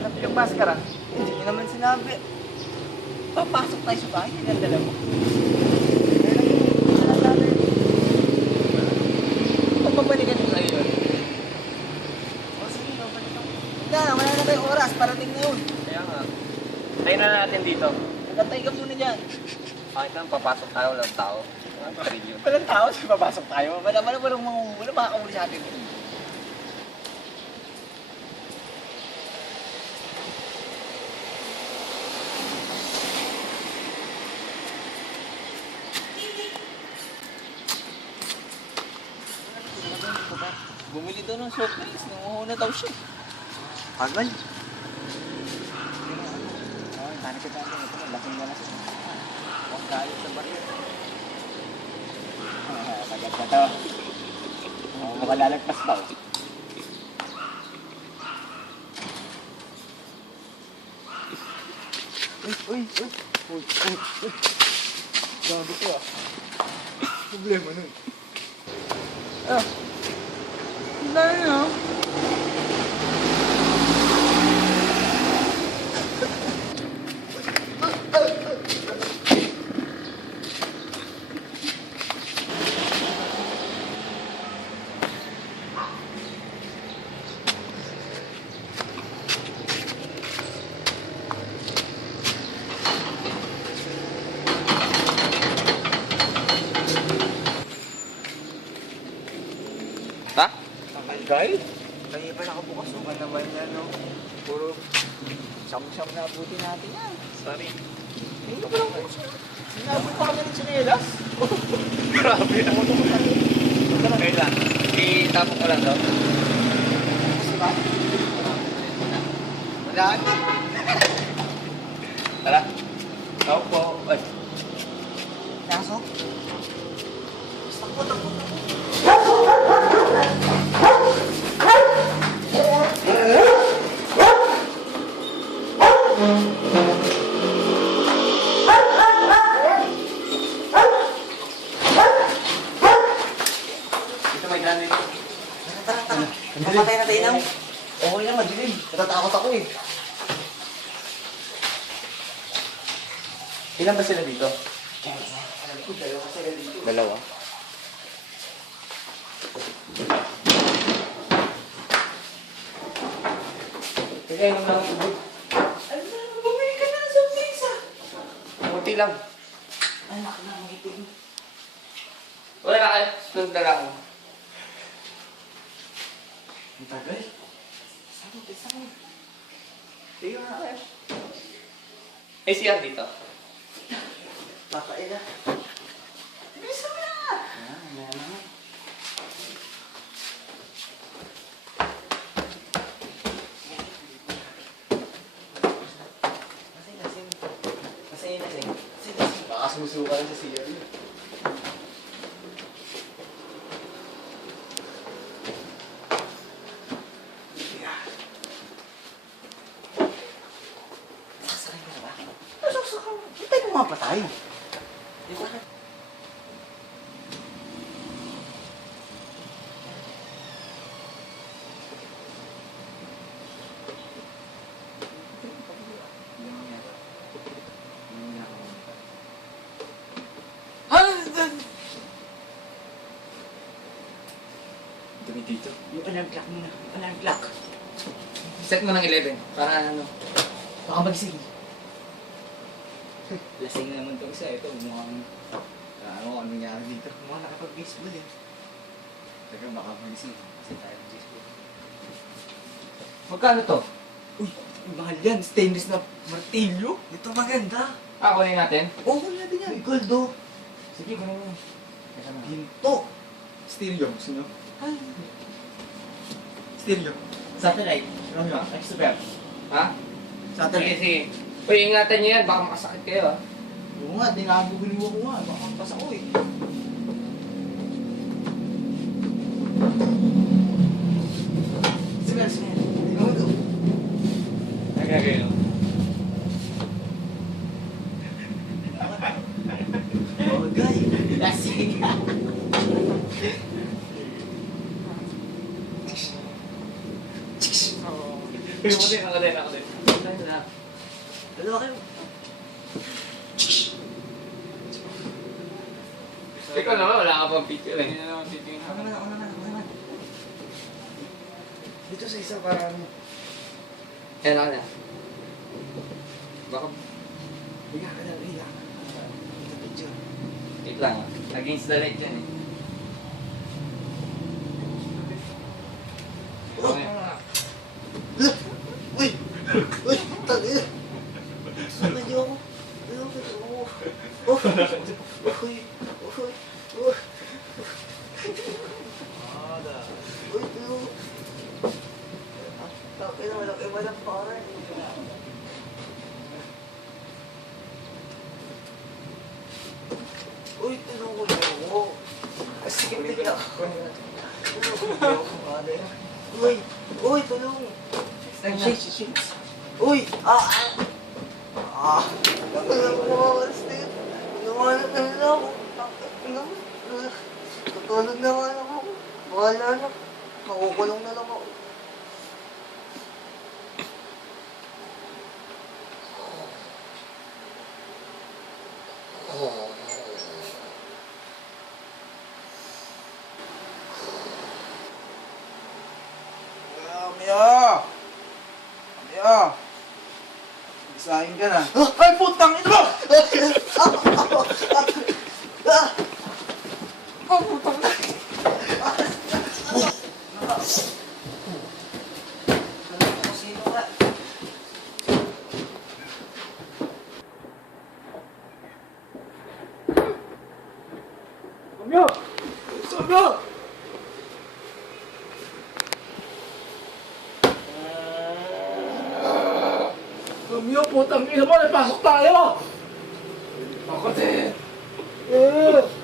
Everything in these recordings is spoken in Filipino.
na pinagmaskara. Hindi niyo naman sinabi. Papasok tayo sa bahay, yan ang dala mo. Pagpapalikan ko sa'yo yun. O sige, babalikan ko. Wala na tayong oras, parating na yun. Kaya nga. Tayo na natin dito. Nagantay ka muna dyan. Bakit naman papasok tayo, walang tao? Trillion. Walang tao, sige papasok tayo. Walang mangungula, makakahuli sa atin. Bumili daw ng soft drinks, nanguhuna daw siya. Tagal. Ay, tanik ka tayo. Ito, lasing na lasing. Huwag galit sa baril. Tagat ka to. Makalalagpas pa. Uy. Gabi ko ah. Problema nun. Ah. Dahil no? Ha? Guys, kaya pa nakabukasukan naman yan, no? Puro siyam-siyam na abutin natin yan. Sorry. Hindi ko lang bukas. Hinabot pa kami ng sinelas. Grabe na. Wait lang. Itapok ko lang daw. Kasi ba? Madaan. Tara. Ako po. Ay. Pasok. Takbo. Ito may daan dito. Tara. Papatay na tayo na. Okay na, madilim. Natatakot ako eh. Ilan ba sila dito? Alam ko, dalawa sila dito. Dalawa. Kaya inom lang ang tubig. Ano na, bumili ka na sa pizza. Kunti lang. Anak na, magitig. Wala na kayo. Sunod na lang ako. Ang tagal. Saan? Tingnan na kayo. Eh, siya dito. Papain na. Bisa mo na! Ayan. Lasing. Baka sumusuka lang sa CR yun. Sasakay ka na ba? Sasakay. Hindi tayo pumapatay. Di ba na? Dumi dito. Yung alarm clock muna. Yung alarm clock. Set mo ng 11. Para ano. Baka magising. Lasing naman itong isa. Ito, mukhang... ano nangyari dito? Mukhang nakapag-baseball eh. Teka, baka magising. Kasi tayo mag-baseball. Magkano to? Uy, mahal yan. Stainless na martilyo. Ito maganda. Ah, kunin natin. Oo, wala din yan. Gold oh. Sige, kunin mo. Ginto. Stereo. Gusto nyo? Ay. Stereo. Satellite. Ano yun? Extra. Ha? Sige, Satellite. sige. Uy, ingatan niyo yan. Baka makasakit kayo, ha? Oo nga, dinaguguluwa ko nga. Baka magpas ako eh. Sige. Ikaw daw. Nagagay, no? Bagay. Lasing ka. Ako din. Dalawa kayo. Ikaw naman, wala ka pang picture eh. Ako naman. Dito sa isa para ano. Yan ako na. Baka, Higa ka na. Picture. wait lang ah. Against the light yan eh. Okay. Uy! Tangina! Medyo ako. Uy! Tangina, malaki ba ng pare? Uy, tulungan niyo ako. Sige, tignan ako. Tulungan niyo ako, pare. Uy, tulong. Uy! Tulungan ko, Steve. Tulungan na lang ako. Tutulog na nga ako. Bahala na. Makukulong na lang ako. Mia! Isahin ka na. Ay, putang ina mo! Sino ka? Mia! Mia! Mia, putang ina mo! Napasok tayo! Ako din! Mia!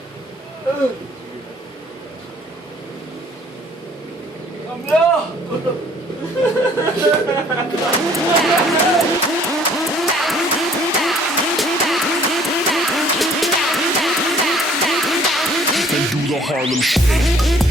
and do the Harlem Shake.